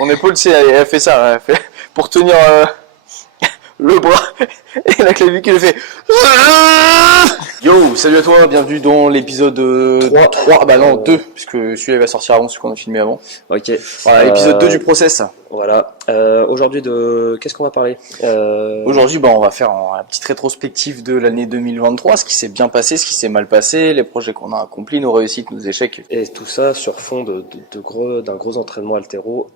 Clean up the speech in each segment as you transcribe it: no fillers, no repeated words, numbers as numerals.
Mon épaule, tu sais, elle fait ça, pour tenir le bras et la clavicule, elle fait. Yo, salut à toi, bienvenue dans l'épisode 3, bah non, 2, puisque celui-là va sortir avant, celui qu'on a filmé avant. Ok. Voilà, l'épisode 2 du process. Voilà. Aujourd'hui, qu'est-ce qu'on va parler Aujourd'hui, on va faire une petite rétrospective de l'année 2023, ce qui s'est bien passé, ce qui s'est mal passé, les projets qu'on a accomplis, nos réussites, nos échecs. Et tout ça sur fond d'un gros entraînement haltéro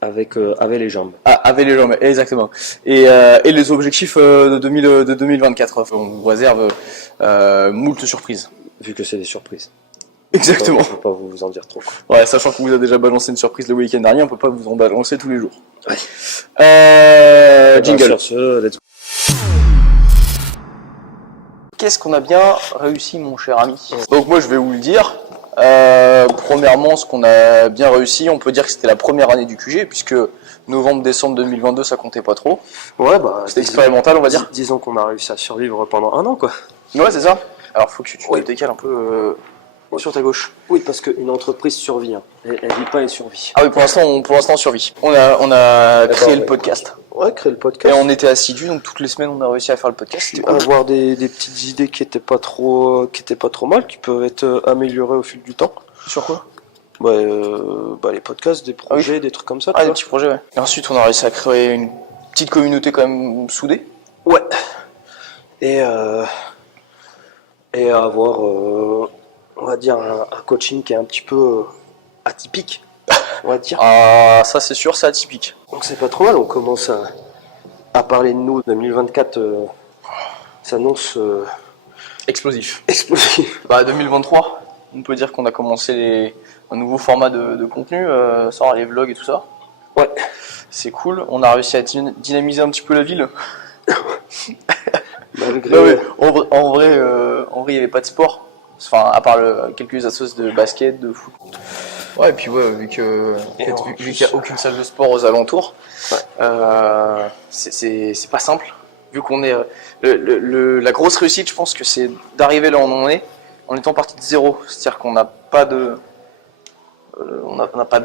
avec les jambes. Ah, avec les jambes, exactement. Et les objectifs de 2024. On vous réserve moult surprises. Vu que c'est des surprises. Exactement. Je ne peux pas vous en dire trop. Quoi. Ouais, sachant qu'on vous a déjà balancé une surprise le week-end dernier, on peut pas vous en balancer tous les jours. Ouais. Jingle. Sur ce, let's go. Qu'est-ce qu'on a bien réussi, mon cher ami? Donc moi, je vais vous le dire. Premièrement, ce qu'on a bien réussi, on peut dire que c'était la première année du QG, puisque novembre-décembre 2022, ça comptait pas trop. Ouais, c'était expérimental, on va dire. Disons qu'on a réussi à survivre pendant un an, quoi. Ouais, c'est ça. Alors, faut que tu te décales un peu sur ta gauche. Oui, parce qu'une entreprise survit. Hein. Elle vit pas, elle survit. Ah oui, pour l'instant, on survit. On a créé le podcast. Ouais, créer le podcast. Et on était assidus, donc toutes les semaines, on a réussi à faire le podcast. Avoir des petites idées qui étaient pas trop mal, qui peuvent être améliorées au fil du temps. Sur quoi? Les podcasts, des projets, des trucs comme ça. Ah, des petits projets, ouais. Et ensuite, on a réussi à créer une petite communauté quand même soudée. Ouais. Et avoir, on va dire, un coaching qui est un petit peu atypique, on va dire. Ah, ça c'est sûr, c'est atypique. Donc c'est pas trop mal, on commence à parler de nous. 2024 s'annonce Explosif. explosif. 2023, on peut dire qu'on a commencé un nouveau format de contenu, sans les vlogs et tout ça. Ouais. C'est cool, on a réussi à dynamiser un petit peu la ville. Malgré... En vrai, il n'y avait pas de sport. Enfin, à part quelques associations de basket, de foot. Ouais, et puis vu qu'il n'y a aucune salle de sport aux alentours, c'est pas simple. Vu qu'on est la grosse réussite, je pense que c'est d'arriver là où on est en étant parti de zéro. C'est-à-dire qu'on n'a pas de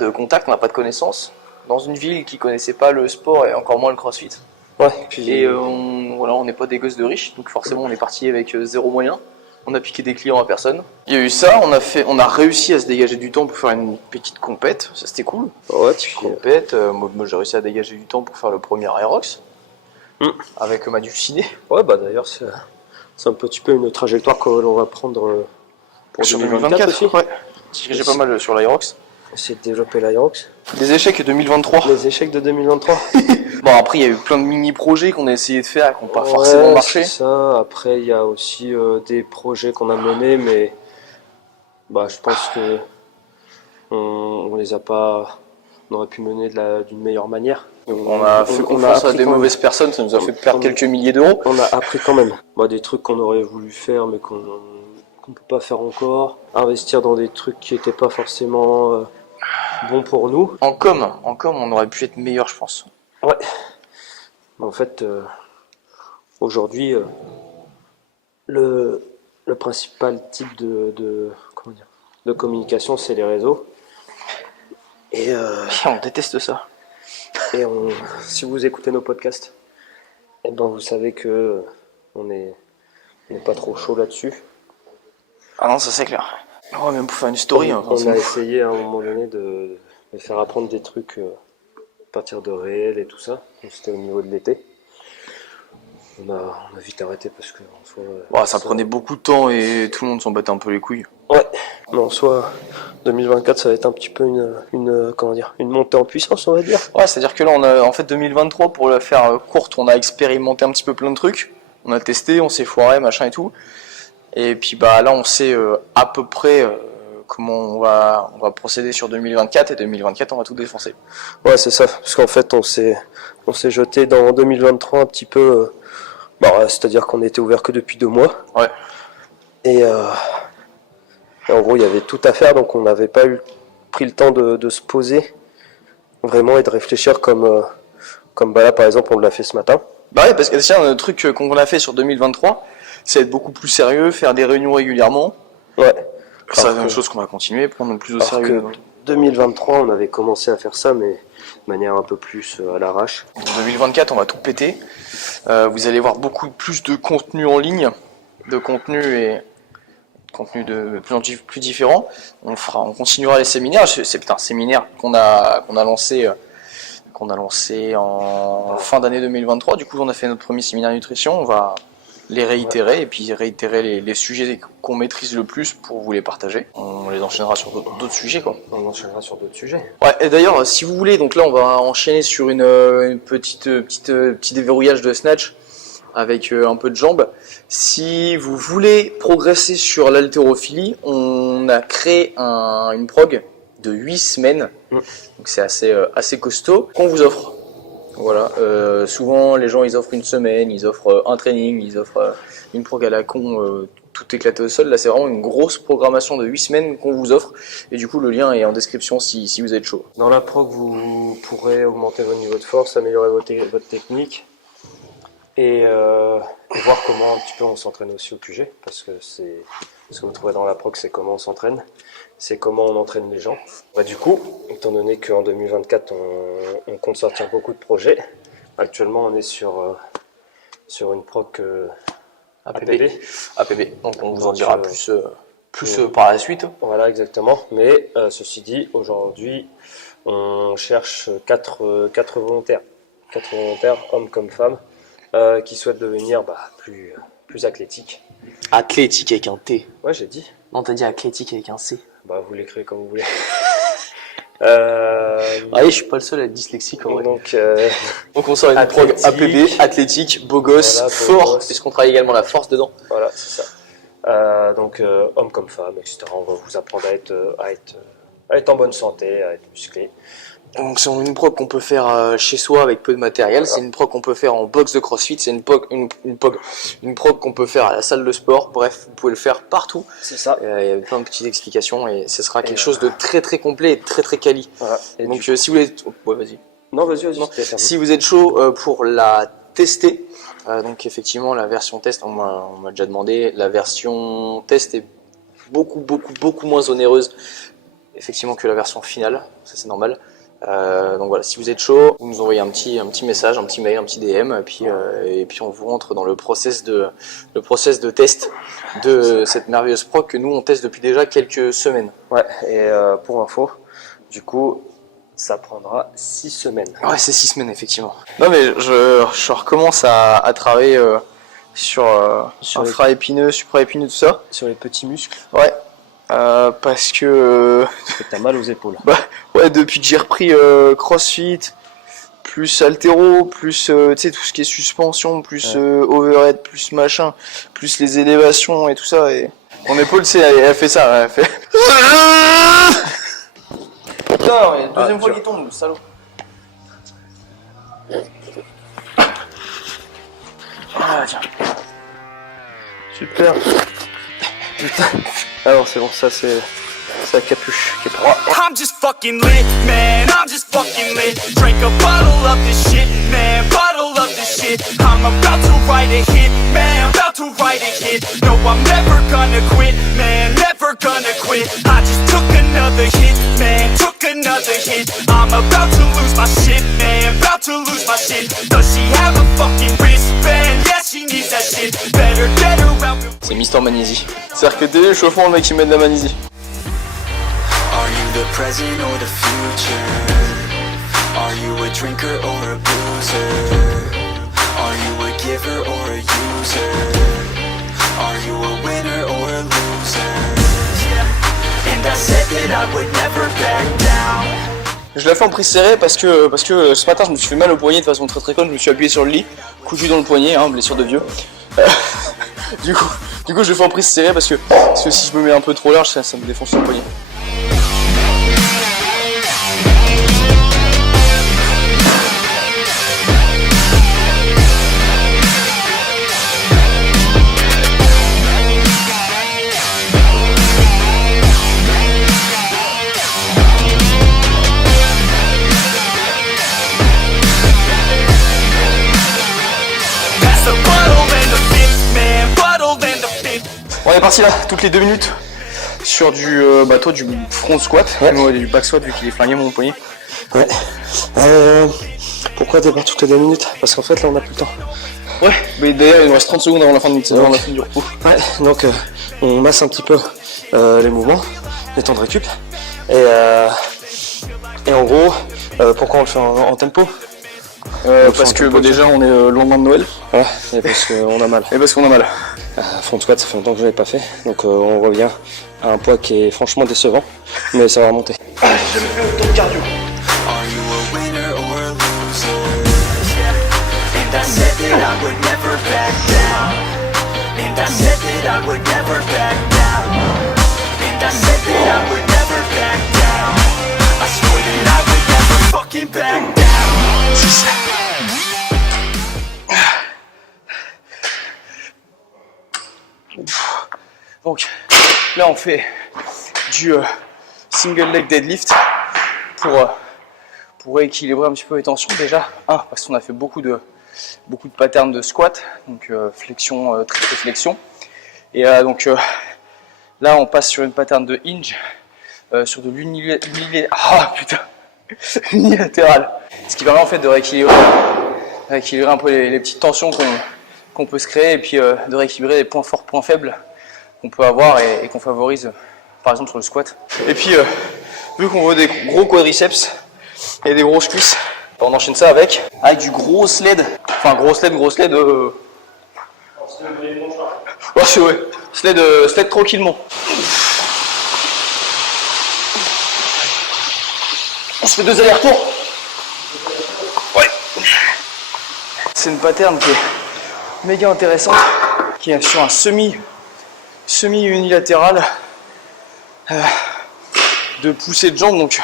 contact, on n'a pas de connaissances dans une ville qui connaissait pas le sport et encore moins le crossfit. Ouais. Et on n'est pas des gosses de riches, donc forcément on est parti avec zéro moyen. On a piqué des clients à personne. Il y a eu ça, on a réussi à se dégager du temps pour faire une petite compète, ça c'était cool. Ouais, Petite compète, moi j'ai réussi à dégager du temps pour faire le premier Aerox avec Madu Ciné. Ouais, d'ailleurs c'est un petit peu une trajectoire que l'on va prendre pour sur 2024 aussi. Ouais. J'ai pas mal sur l'Aerox. Essayer de développer l'Aerox. Des échecs 2023. Les échecs de 2023. Bon, après il y a eu plein de mini-projets qu'on a essayé de faire et qui n'ont pas forcément marché. C'est ça. Après il y a aussi des projets qu'on a menés, mais je pense que on les a pas. On aurait pu mener d'une meilleure manière. On a fait confiance à des mauvaises personnes, ça nous a fait perdre quelques milliers d'euros. On a appris quand même. Des trucs qu'on aurait voulu faire mais qu'on peut pas faire encore. Investir dans des trucs qui étaient pas forcément bons pour nous. En com, on aurait pu être meilleur, je pense. Ouais. En fait, aujourd'hui, le principal type de communication, c'est les réseaux. Et on déteste ça. Et si vous écoutez nos podcasts, vous savez que on n'est pas trop chaud là-dessus. Ah non, ça c'est clair. Ouais, même pour faire une story. On a essayé à un moment donné de faire apprendre des trucs à partir de réel et tout ça. C'était au niveau de l'été. On a vite arrêté parce que en soi, ça prenait beaucoup de temps et tout le monde s'en battait un peu les couilles. Ouais. Mais en soi, 2024, ça va être un petit peu une montée en puissance, on va dire. Ouais, c'est-à-dire que là, on a en fait 2023 pour la faire courte, on a expérimenté un petit peu plein de trucs. On a testé, on s'est foiré, machin et tout. Et puis là, on sait à peu près comment on va procéder sur 2024 et 2024, on va tout défoncer. Ouais, c'est ça. Parce qu'en fait, on s'est jeté dans 2023 un petit peu. C'est-à-dire qu'on était ouvert que depuis 2 mois. Ouais. Et en gros, il y avait tout à faire, donc on n'avait pas pris le temps de se poser vraiment et de réfléchir comme là, par exemple, on l'a fait ce matin. Ouais, parce que c'est un truc qu'on a fait sur 2023, c'est être beaucoup plus sérieux, faire des réunions régulièrement. Ouais. C'est une chose qu'on va continuer, prendre plus au sérieux 2023, on avait commencé à faire ça, mais de manière un peu plus à l'arrache. En 2024, on va tout péter. Vous allez voir beaucoup plus de contenu en ligne, de contenu de plus en plus différents. On continuera les séminaires. C'est un séminaire qu'on a lancé en fin d'année 2023. Du coup, on a fait notre premier séminaire nutrition. On va les réitérer et puis réitérer les sujets qu'on maîtrise le plus pour vous les partager. On les enchaînera sur d'autres sujets, quoi. On enchaînera sur d'autres sujets. Ouais, et d'ailleurs, si vous voulez, donc là, on va enchaîner sur une petit déverrouillage de snatch avec un peu de jambes. Si vous voulez progresser sur l'haltérophilie, on a créé une prog de 8 semaines. Donc c'est assez costaud qu'on vous offre. Voilà, souvent les gens ils offrent une semaine, ils offrent un training, ils offrent une prog à la con, tout éclaté au sol. Là c'est vraiment une grosse programmation de 8 semaines qu'on vous offre et du coup le lien est en description si vous êtes chaud. Dans la prog vous pourrez augmenter votre niveau de force, améliorer votre technique et voir comment un petit peu on s'entraîne aussi au QG, parce que c'est ce que vous trouvez dans la prog, c'est comment on s'entraîne. C'est comment on entraîne les gens. Du coup, étant donné qu'en 2024, on compte sortir beaucoup de projets, actuellement on est sur une proc APB. Donc on vous en dira plus par la suite. Voilà, exactement. Mais ceci dit, aujourd'hui, on cherche 4 volontaires. 4 volontaires, hommes comme femmes, qui souhaitent devenir plus athlétiques. Athlétique avec un T. Ouais, j'ai dit. Non, t'as dit athlétique avec un C. Vous l'écrivez comme vous voulez. Je suis pas le seul à être dyslexique en vrai. Donc on sort une prog APB, athlétique, beau gosse, voilà, fort, puisqu'on travaille également la force dedans. Voilà, c'est ça. Donc hommes comme femmes, etc. On va vous apprendre à être en bonne santé, à être musclé. Donc c'est une prog qu'on peut faire chez soi avec peu de matériel, voilà. C'est une prog qu'on peut faire en box de crossfit, c'est une prog qu'on peut faire à la salle de sport, bref, vous pouvez le faire partout. C'est ça. Il y a plein de petites explications et ce sera quelque chose de très très complet et très très quali. Voilà. Donc si vous voulez... Ouais, vas-y. Non, vas-y. Si vous êtes chaud pour la tester, donc effectivement la version test, on m'a déjà demandé, la version test est beaucoup moins onéreuse effectivement que la version finale, ça c'est normal. Donc voilà, si vous êtes chaud, vous nous envoyez un petit message, un petit mail, un petit DM, et puis on vous rentre dans le process de test de cette merveilleuse prog que nous on teste depuis déjà quelques semaines. Ouais, et pour info, du coup, ça prendra 6 semaines. Ouais, c'est 6 semaines effectivement. Non mais je recommence à travailler sur infra-épineux, supra-épineux, tout ça. Sur les petits muscles. Ouais. Parce que t'as mal aux épaules. Ouais, depuis que j'ai repris CrossFit, plus haltéro, plus tu sais tout ce qui est suspension, plus overhead, plus machin, plus les élévations et tout ça. Et mon épaule, c'est elle fait ça, elle fait. Putain, il y a la deuxième fois qu'il tombe, le salaud. Ah tiens. Super. Putain. Alors c'est bon, ça c'est la capuche qui est droit. I'm just fucking lit, man, I'm just fucking lit. Drink a bottle of this shit, man, bottle of this shit. I'm about to write a hit, man, about to write a hit. No, I'm never gonna quit, man, never gonna quit. I just took another hit, man, took another hit. I'm about to lose my shit, man, about to lose my shit. Does she have a fucking wristband? Yeah, she needs that shit. Better get her out. C'est Mister Magnésie. C'est-à-dire que dès l'échauffement, le mec il met de la magnésie. Are you the present or the future? Are you a drinker or a boozer? Are you a giver or a user? Are you a winner or a loser? Yeah. And I said that I would never back down. Je l'ai fait en prise serrée parce que ce matin je me suis fait mal au poignet de façon très conne, je me suis appuyé sur le lit, cousu dans le poignet, blessure de vieux. Du coup je le fais en prise serrée parce que si je me mets un peu trop large ça me défonce le poignet. On est parti là, toutes les 2 minutes. sur du toi du front squat, moi du back squat vu qu'il est flingué mon poignet. Ouais. Pourquoi démarre toutes les 2 minutes? Parce qu'en fait là on n'a plus le temps. Ouais, mais d'ailleurs il nous reste 30 secondes avant la fin du repos. Ouais, donc on masse un petit peu les mouvements, les temps de récup. Et en gros, pourquoi on le fait en tempo? Parce que déjà on est le lendemain de Noël. Ouais, et parce qu'on a mal. Et parce qu'on a mal. Front squat, ça fait longtemps que je ne l'avais pas fait, donc on revient à un poids qui est franchement décevant, mais ça va remonter. J'ai jamais fait autant de cardio. Are you a winner or a loser? Yeah. And I said that I would never back down. And I said that I would never back down. And I said that I would never back down. I swore that I would never fucking back down. Donc là on fait du single leg deadlift pour rééquilibrer un petit peu les tensions déjà. Parce qu'on a fait beaucoup de patterns de squat, donc flexion, triple flexion. Et donc là on passe sur une pattern de hinge, sur de unilatéral. Ce qui permet en fait de rééquilibrer un peu les petites tensions qu'on peut se créer et puis de rééquilibrer les points forts, points faibles qu'on peut avoir et qu'on favorise par exemple sur le squat. Et puis vu qu'on veut des gros quadriceps et des grosses cuisses, on enchaîne ça avec du gros sled. Enfin gros sled. Ouais, sled tranquillement. On se fait 2 allers-retours. Ouais. C'est une pattern qui est méga intéressante, qui est sur un semi-unilatéral de poussée de jambes, donc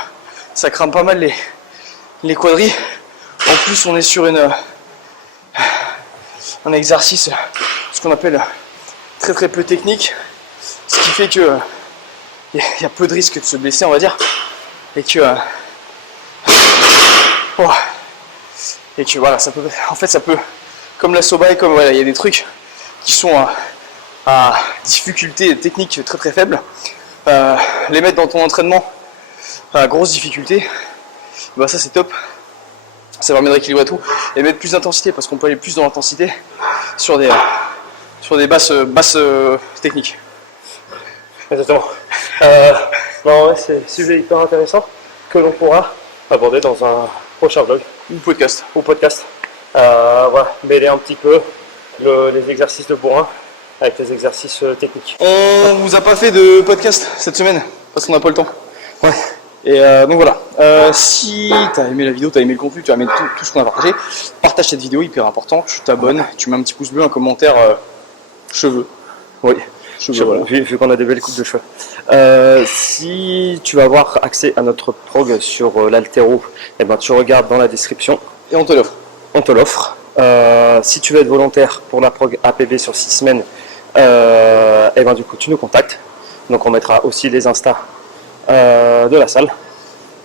ça crame pas mal les quadris. En plus on est sur un exercice, ce qu'on appelle très très peu technique, ce qui fait que il y a peu de risque de se blesser on va dire, et que voilà, ça peut comme la soba et comme voilà, il y a des trucs qui sont à difficulté technique très très faible, les mettre dans ton entraînement à grosse difficulté, bah ça c'est top, ça permet de rééquilibrer tout et mettre plus d'intensité parce qu'on peut aller plus dans l'intensité sur des basses techniques. Exactement. Non, c'est un sujet hyper intéressant que l'on pourra aborder dans un prochain vlog Ou podcast. Voilà, mêler un petit peu les exercices de bourrin avec les exercices techniques. On vous a pas fait de podcast cette semaine parce qu'on n'a pas le temps. Ouais. Et donc voilà, si tu as aimé la vidéo, tu as aimé le contenu, tu as aimé tout ce qu'on a partagé, partage cette vidéo, hyper important, tu t'abonnes, tu mets un petit pouce bleu, un commentaire, cheveux. Oui, cheveux, voilà. vu qu'on a des belles coupes de cheveux. Si tu veux avoir accès à notre prog sur l'altéro, eh ben, tu regardes dans la description. Et on te l'offre. On te l'offre. Si tu veux être volontaire pour la prog APB sur 6 semaines, eh ben, du coup tu nous contactes. Donc on mettra aussi les Insta de la salle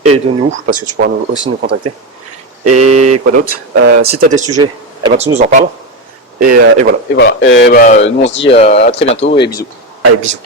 et de nous, parce que tu pourras aussi nous contacter. Et quoi d'autre, si tu as des sujets, eh ben, tu nous en parles. Et voilà. Et voilà. Et bah, nous on se dit à très bientôt et bisous. Allez, bisous.